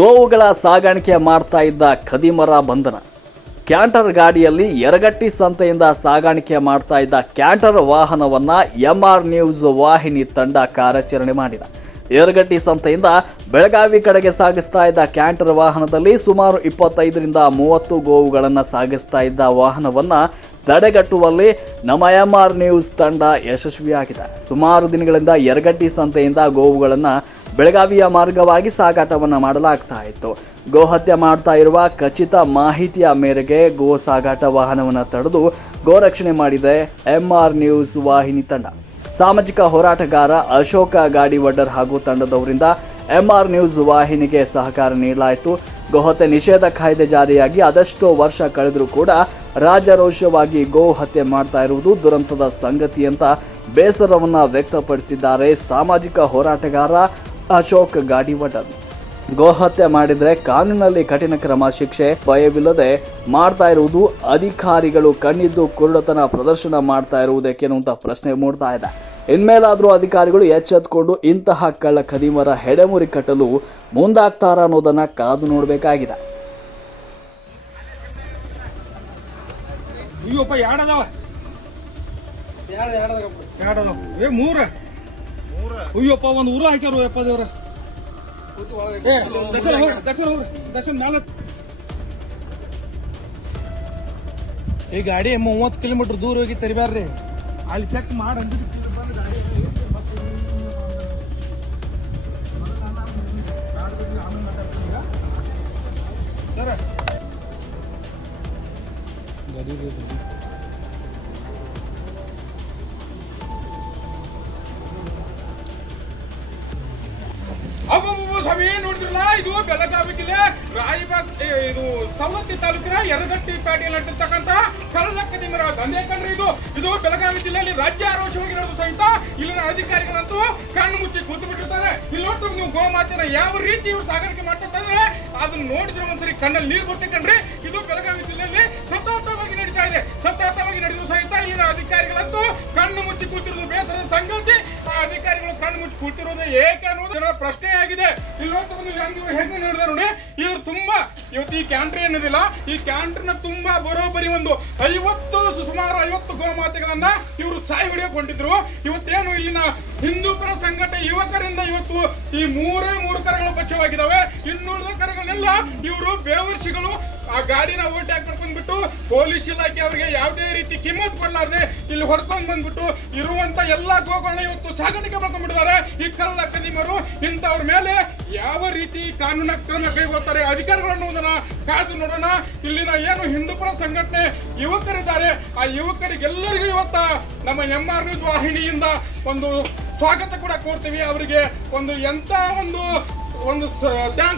ಗೋವುಗಳ ಸಾಗಾಣಿಕೆ ಮಾಡ್ತಾ ಇದ್ದ ಖದೀಮರ ಬಂಧನ. ಕ್ಯಾಂಟರ್ ಗಾಡಿಯಲ್ಲಿ ಎರಗಟ್ಟಿ ಸಂತೆಯಿಂದ ಸಾಗಾಣಿಕೆ ಮಾಡ್ತಾ ಇದ್ದ ಕ್ಯಾಂಟರ್ ವಾಹನವನ್ನ ಎಂಆರ್ ನ್ಯೂಸ್ ವಾಹಿನಿ ತಂಡ ಕಾರ್ಯಾಚರಣೆ ಮಾಡಿದ. ಎರಗಟ್ಟಿ ಸಂತೆಯಿಂದ ಬೆಳಗಾವಿ ಕಡೆಗೆ ಸಾಗಿಸ್ತಾ ಇದ್ದ ಕ್ಯಾಂಟರ್ ವಾಹನದಲ್ಲಿ ಸುಮಾರು ಇಪ್ಪತ್ತೈದರಿಂದ ಮೂವತ್ತು ಗೋವುಗಳನ್ನು ಸಾಗಿಸ್ತಾ ಇದ್ದ ವಾಹನವನ್ನ ತಡೆಗಟ್ಟುವಲ್ಲಿ ನಮ್ಮ ಎಂ ಆರ್ ನ್ಯೂಸ್ ತಂಡ ಯಶಸ್ವಿಯಾಗಿದೆ. ಸುಮಾರು ದಿನಗಳಿಂದ ಎರಗಟ್ಟಿ ಸಂತೆಯಿಂದ ಗೋವುಗಳನ್ನು ಬೆಳಗಾವಿಯ ಮಾರ್ಗವಾಗಿ ಸಾಗಾಟವನ್ನು ಮಾಡಲಾಗ್ತಾ ಇತ್ತು. ಗೋಹತ್ಯೆ ಮಾಡ್ತಾ ಇರುವ ಖಚಿತ ಮಾಹಿತಿಯ ಮೇರೆಗೆ ಗೋ ಸಾಗಾಟ ವಾಹನವನ್ನು ತಡೆದು ಗೋರಕ್ಷಣೆ ಮಾಡಿದೆ ಎಂಆರ್ ನ್ಯೂಸ್ ವಾಹಿನಿ ತಂಡ. ಸಾಮಾಜಿಕ ಹೋರಾಟಗಾರ ಅಶೋಕ ಗಾಡಿವಡ್ಡರ್ ಹಾಗೂ ತಂಡದವರಿಂದ ಎಂಆರ್ ನ್ಯೂಸ್ ವಾಹಿನಿಗೆ ಸಹಕಾರ ನೀಡಲಾಯಿತು. ಗೋಹತ್ಯೆ ನಿಷೇಧ ಕಾಯ್ದೆ ಜಾರಿಯಾಗಿ ಅದೆಷ್ಟೋ ವರ್ಷ ಕಳೆದರೂ ಕೂಡ ರಾಜಾರೋಷವಾಗಿ ಗೋ ಹತ್ಯೆ ಮಾಡ್ತಾ ಇರುವುದು ದುರಂತದ ಸಂಗತಿ ಅಂತ ಬೇಸರವನ್ನು ವ್ಯಕ್ತಪಡಿಸಿದ್ದಾರೆ ಸಾಮಾಜಿಕ ಹೋರಾಟಗಾರ ಅಶೋಕ್ ಗಾಡಿವಡ್ಡರ್ ಗೋಹತ್ಯೆ ಮಾಡಿದ್ರೆ ಕಾನೂನಲ್ಲಿ ಕಠಿಣ ಕ್ರಮ ಶಿಕ್ಷೆ ಭಯವಿಲ್ಲದೆ ಮಾಡ್ತಾ ಇರುವುದು ಅಧಿಕಾರಿಗಳು ಕಣ್ಣಿದ್ದು ಕುರುಡತನ ಪ್ರದರ್ಶನ ಮಾಡ್ತಾ ಇರುವುದಕ್ಕೆ ಅನ್ನುವಂಥ ಪ್ರಶ್ನೆ ಮೂಡ್ತಾ ಇದೆ. ಇನ್ಮೇಲಾದರೂ ಅಧಿಕಾರಿಗಳು ಎಚ್ಚೆತ್ಕೊಂಡು ಇಂತಹ ಕಳ್ಳ ಖದೀಮರ ಹೆಡೆಮುರಿ ಕಟ್ಟಲು ಮುಂದಾಗ್ತಾರ ಅನ್ನೋದನ್ನ ಕಾದು ನೋಡಬೇಕಾಗಿದೆ. ಮೂರ. ಅಯ್ಯೋಪ್ಪ, ಒಂದು ಊರ ಹಾಕ್ಯಾರು ಯಪ್ಪ ದೇವ್ರ. ಏ, ದರ್ಶನ ಹೋಗ್ರಿ, ದರ್ಶನ ಈ ಗಾಡಿ ಮೂವತ್ತು ಕಿಲೋಮೀಟರ್ ದೂರ ಹೋಗಿ ತರಿಬ್ಯಾರ್ರಿ. ಅಲ್ಲಿ ಚೆಕ್ ಮಾಡಿ ಸರ್ ಗಾಡಿ ಇದು ಬೆಳಗಾವಿ ಜಿಲ್ಲೆ ರಾಯಬಾಗ್ ಇದು ಸವದತ್ತಿ ತಾಲೂಕಿನ ಯರಗಟ್ಟಿ ಪೇಟೆಯಲ್ಲಿ ನಡೆದಿರ್ತಕ್ಕಂತಹ ಕಳ್ಳದ ಕದಿಮರ ದಂಧೆ ಕಂಡ್ರೆ ಇದು. ಇದು ಬೆಳಗಾವಿ ಜಿಲ್ಲೆಯಲ್ಲಿ ರಾಜ್ಯ ಆರೋಗ್ಯವಾಗಿರೋದು ಸಹಿತ ಇಲ್ಲಿನ ಅಧಿಕಾರಿಗಳಂತೂ ಕಣ್ಣು ಮುಚ್ಚಿ ಕೂತು ಬಿಟ್ಟಿರ್ತಾರೆ. ಇಲ್ಲಿ ನೋಡ್ತಾರೆ ನೀವು ಗೋಮಾತೆನ ಯಾವ ರೀತಿ ಇವರು ಸಾಗಾಣಿಕೆ ಮಾಡ್ತಾರೆ ಅದನ್ನ ನೋಡಿದ್ರೆ ಒಂದ್ಸರಿ ಕಣ್ಣಲ್ಲಿ ನೀರು ಬರ್ತೇ ಕಣ್ರಿ. ಇದು ಬೆಳಗಾವಿ ಜಿಲ್ಲೆಯಲ್ಲಿ ಸತತವಾಗಿ ನಡೀತಾ ಇದೆ. ಸತತವಾಗಿ ನಡೆದು ಸಹಿತ ಇಲ್ಲಿನ ಅಧಿಕಾರಿಗಳಂತೂ ಕಣ್ಣು ಮುಚ್ಚಿ ಕೂತಿರೋದು ಬೇಸರದ ಸಂಗತಿ. ಕಣ್ಣು ಮುಚ್ಚಿ ಕೂತಿರೋದು ಏಕೆ ಅನ್ನೋದು ಪ್ರಶ್ನೆ ಆಗಿದೆ. ಇಲ್ಲೊಂದು ಹೆಂಗೆ ನೋಡಿದ್ರೆ ನೋಡಿ, ಇವ್ರು ತುಂಬಾ ಇವತ್ತು ಈ ಕ್ಯಾಂಟ್ರಿ ಏನಿದಿಲ್ಲ, ಈ ಕ್ಯಾಂಟ್ರಿನ ತುಂಬಾ ಬರೋಬ್ಬರಿ ಒಂದು ಐವತ್ತು ಸುಮಾರು ಐವತ್ತು ಗೋಮಾತೆಗಳನ್ನ ಇವರು ಸಾಯಿ ಹಿಡಿಯಕೊಂಡಿದ್ರು ಇವತ್ತೇನು ಇಲ್ಲಿನ ಹಿಂದೂಪರ ಸಂಘಟನೆ ಯುವಕರಿಂದ ಇವತ್ತು ಈ ಮೂರೇ ಮೂರು ಕರಗಳು ಪಕ್ಷವಾಗಿದ್ದಾವೆ. ಇನ್ನುಳಿದ ಕರಗಳನ್ನೆಲ್ಲ ಇವರು ಬೇವರ್ಸಿಗಳು ಆ ಗಾಡಿನ ಓವರ್ಟೇಕ್ ಕರ್ಕೊಂಡ್ಬಿಟ್ಟು ಪೊಲೀಸ್ ಇಲಾಖೆ ಅವರಿಗೆ ಯಾವುದೇ ರೀತಿ ಕಿಮ್ಮತ್ ಕೊಡ್ಲಾರ್ದೆ ಇಲ್ಲಿ ಹೊಡ್ಕೊಂಡ್ ಬಂದ್ಬಿಟ್ಟು ಇರುವಂತ ಎಲ್ಲಾ ಗೋಗಳನ್ನ ಇವತ್ತು ಸಾಗಾಣಿಕೆ ಮಾಡ್ಕೊಂಡ್ಬಿಟ್ಟಿದ್ದಾರೆ. ಈ ಕಲ್ಲ ಕದಿಮರು, ಇಂಥವ್ರ ಮೇಲೆ ಯಾವ ರೀತಿ ಕಾನೂನ ಕ್ರಮ ಕೈಗೊಳ್ತಾರೆ, ಅಧಿಕಾರಿಗಳನ್ನು ಕಾದು ನೋಡೋಣ. ಇಲ್ಲಿನ ಏನು ಹಿಂದೂಪುರ ಸಂಘಟನೆ ಯುವಕರಿದ್ದಾರೆ, ಆ ಯುವಕರಿಗೆಲ್ಲರಿಗೂ ಇವತ್ತ ನಮ್ಮ ಎಂ ಆರ್ ನ್ಯೂಸ್ ವಾಹಿನಿಯಿಂದ ಒಂದು ಸ್ವಾಗತ ಕೂಡ ಕೋರ್ತೀವಿ. ಅವರಿಗೆ ಒಂದು ಎಂತ ಒಂದು ಒಂದು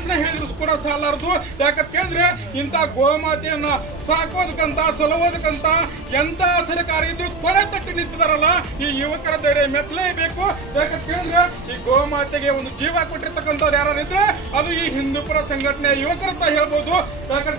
ನ ಹೇಳಿದ್ರು ಕೂಡ ಸಾಲಾರದು. ಯಾಕಂತ ಕೇಳಿದ್ರೆ ಇಂಥ ಗೋಮಾತೆಯನ್ನ ಸಾಕೋದಕ್ಕಂತ, ಸಲುವುದಕ್ಕಂತ ಎಂತ ಸರ್ಕಾರ ಇದ್ರು ಕೊನೆ ತಟ್ಟಿ ನಿಂತಿದಾರಲ್ಲ, ಈ ಯುವಕರ ಧೈರ್ಯ ಮೆಚ್ಚಲೇಬೇಕು ಯಾಕಂತ ಕೇಳಿದ್ರೆ ಈ ಗೋಮಾತೆಗೆ ಒಂದು ಜೀವ ಕೊಟ್ಟಿರ್ತಕ್ಕಂಥವ್ರು ಇದ್ರೆ ಅದು ಈ ಹಿಂದೂಪುರ ಸಂಘಟನೆ ಯುವಕರ ಅಂತ ಹೇಳ್ಬೋದು. ಯಾಕಂತ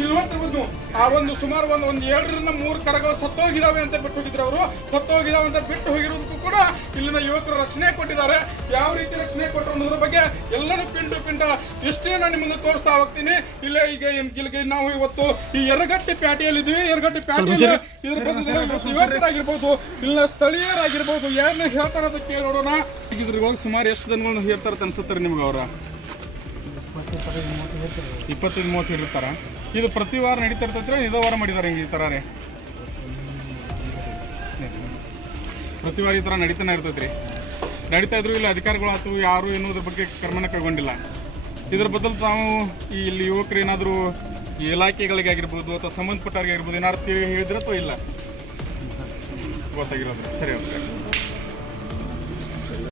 ಇಲ್ಲಿ ನೋಡ್ತಿರ್ಬೋದು ಆ ಒಂದು ಸುಮಾರು ಒಂದು ಒಂದು ಎರಡರಿಂದ ಮೂರು ಕರಗಳು ಸತ್ತೋಗಿದಾವೆ ಅಂತ ಬಿಟ್ಟು ಹೋಗಿದ್ರು ಅವರು. ಸತ್ತೋಗಿದಾವೆ ಅಂತ ಬಿಟ್ಟು ಹೋಗಿರೋದಕ್ಕೂ ಕೂಡ ಇಲ್ಲಿನ ಯುವಕರು ರಕ್ಷಣೆ ಕೊಟ್ಟಿದ್ದಾರೆ. ಯಾವ ರೀತಿ ರಕ್ಷಣೆ ಕೊಟ್ಟರು ಅನ್ನೋದ್ರ ಬಗ್ಗೆ ಎಲ್ಲರೂ ಪಿಂಡು ಪಿಂಡ ಇಷ್ಟೇ ನಾನು ನಿಮ್ಮನ್ನು ತೋರಿಸ್ತಾ ಹೋಗ್ತೀನಿ. ಇಲ್ಲ ಈಗ ಇಲ್ಲಿಗೆ ನಾವು ಇವತ್ತು ಈ ಎರಗಟ್ಟಿ ಪ್ಯಾಟಿಯಲ್ಲಿ ಇದೀವಿ ಎರಗಟ್ಟಿ ಪ್ಯಾಟಿಯಲ್ಲಿ ಇದ್ರ ಬಗ್ಗೆ ಯುವಕರಾಗಿರ್ಬೋದು ಇಲ್ಲ ಸ್ಥಳೀಯರಾಗಿರ್ಬೋದು ಯಾರನ್ನ ಹೇಳ್ತಾರ ಅಂತ ಕೇಳಿ ನೋಡೋಣ. ಈಗ ಸುಮಾರು ಎಷ್ಟು ಜನಗಳನ್ನ ಹೇಳ್ತಾರ ಅನ್ಸುತ್ತಾರೆ ನಿಮ್ಗೆ ಅವರ? ಇಪ್ಪತ್ತೈದು ಮೂವತ್ತು ಇರ್ತಾರ ಇದು ಪ್ರತಿ ವಾರ ನಡೀತಾ ಇರ್ತೈತ್ರಿ ಇದೇ ವಾರ ಮಾಡಿದಾರೆ ಹಿಂಗೆ ಈ ಥರ ರೀ? ಪ್ರತಿ ವಾರ ಈ ಥರ ನಡೀತಾನೆ ಇರ್ತೈತ್ರಿ ನಡೀತಾ ಇದ್ರು ಇಲ್ಲಿ, ಅಧಿಕಾರಿಗಳು ಆಯ್ತು ಯಾರು ಎನ್ನುವುದ್ರ ಬಗ್ಗೆ ಕ್ರಮನ ಕೈಗೊಂಡಿಲ್ಲ. ಇದ್ರ ಬದಲು ತಾವು ಇಲ್ಲಿ ಯುವಕರು ಏನಾದರೂ ಇಲಾಖೆಗಳಿಗೆ ಆಗಿರ್ಬೋದು ಅಥವಾ ಸಂಬಂಧಪಟ್ಟವ್ರಿಗೆ ಆಗಿರ್ಬೋದು ಏನಾದ್ರು ತಿಳಿ ಹೇಳಿದ್ರೆ ಅಥವಾ ಇಲ್ಲ? ಗೊತ್ತಾಗಿರೋದು ಸರಿ, ಓಕೆ.